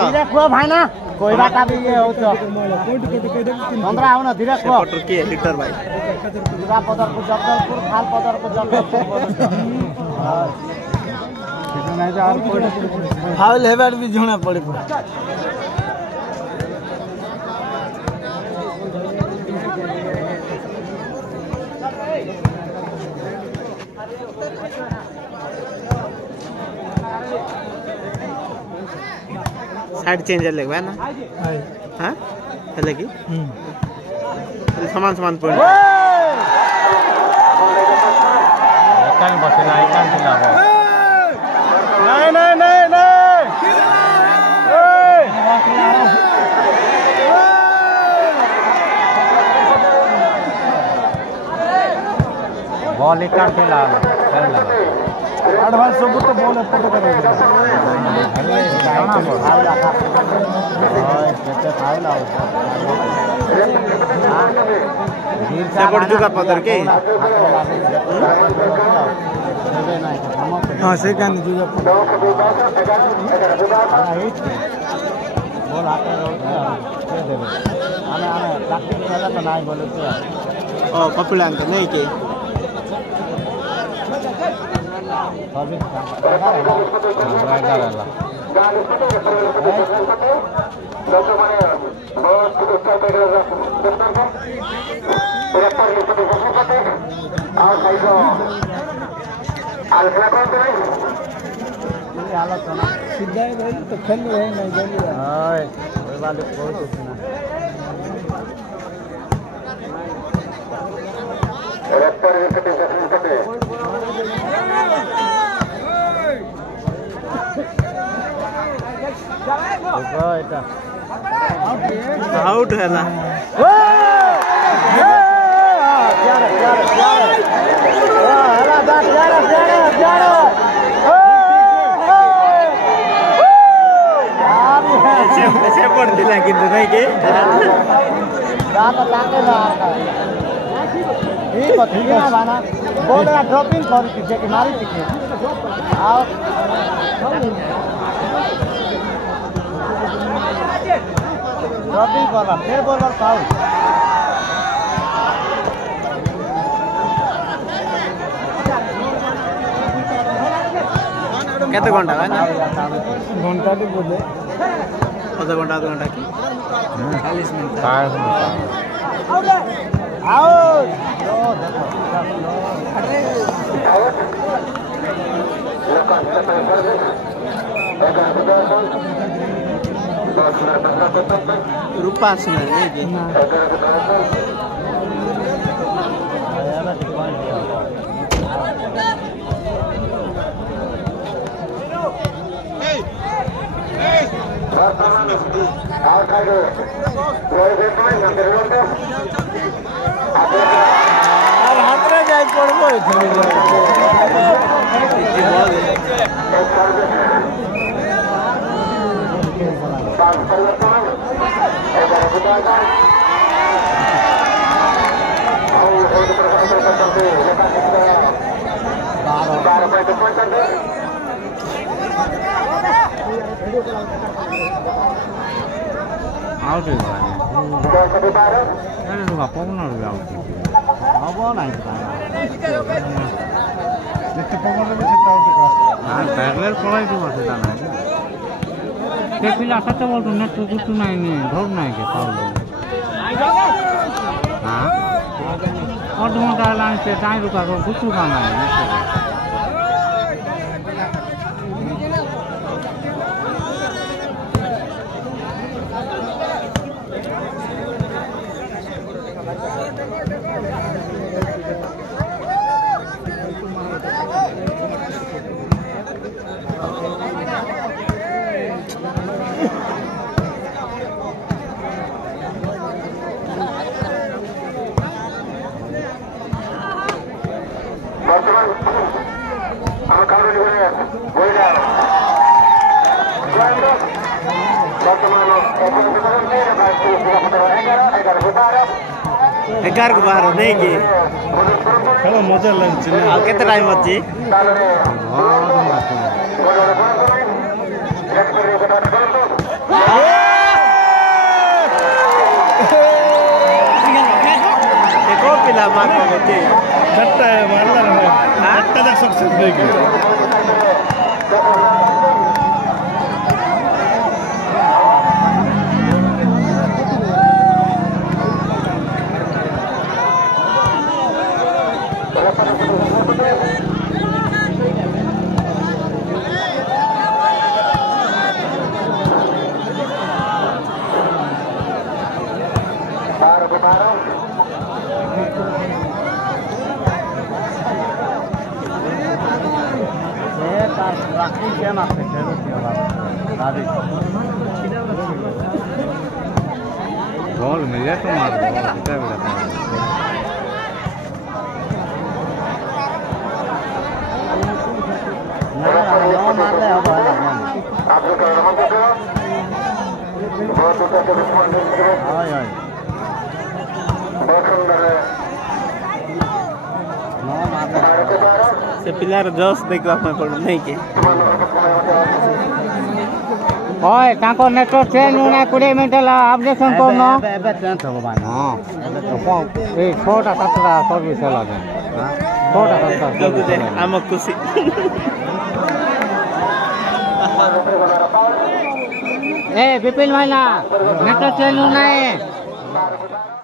धीरे भाई ना कोई बात अभी ये हो तो 15 आओ ना धीरे को के लीटर भाई पूरा पदर को जबलपुर खाल पदर को जबलपुर नहीं तो और कोई फाउल हेबार भी झोना पड़े साइड चेंजर लगवा ना हां चले की समान पड़ कान बसला कान दिला नहीं बॉल एक कान दिला एडवांस सब तो बॉल पट कर पदर के हाँ से क्या नहीं बोल आते नहीं बोले कपिल नहीं के सीधा तो खेल रहे नहीं वाले आउट है ना दिला कि नहीं के बोल रहा ड्रॉपिंग कर पीछे की मारी पीछे आओ ड्रॉपिंग कर रहा फिर बोल रहा फाउल केते घंटा है ना घंटा भी बोले आधा घंटा की 40 मिनट आओ रूपा सिंह है जी हाथ में जाए पड़बो आउट है अरे तो बापा को ना आउट अब नहीं जितने पकड़ में जितना आउट का हां पैरेलल पड़ाई तो बात है ना के पिला सच बोल तो नेट कुछ नहीं धोर नहीं के पाउल हां और घंटा लाइन से टाइम रुका को कुछ काम नहीं 11 को बाहर नहीं कि ଖେଳ ମଜା ଲାଗୁଛି ନା ଆଉ କେତେ ଟାଇମ୍ ଅଛି? କୋଉ ପିଲା ମାର୍କ ପକଉଛି? ଚାରିଟା ମାରିଲା ରେ ଚାରିଟା ଯାକ ସକ୍ସେସ୍ ଦେଇକି बॉल मिले तो मार दो कितना बड़ा से पिलार जोश देखा पड़ नहीं कि ओए ताको नेटवर्क चेंज होना 20 मिनट ला अपडेशन करनो एबे चेंज हो बान हां ए छोटा कचरा सर्विस होला है छोटा कचरा जल्दी दे हम खुशी ए विपिन भाई ना नेटवर्क चेंज होना है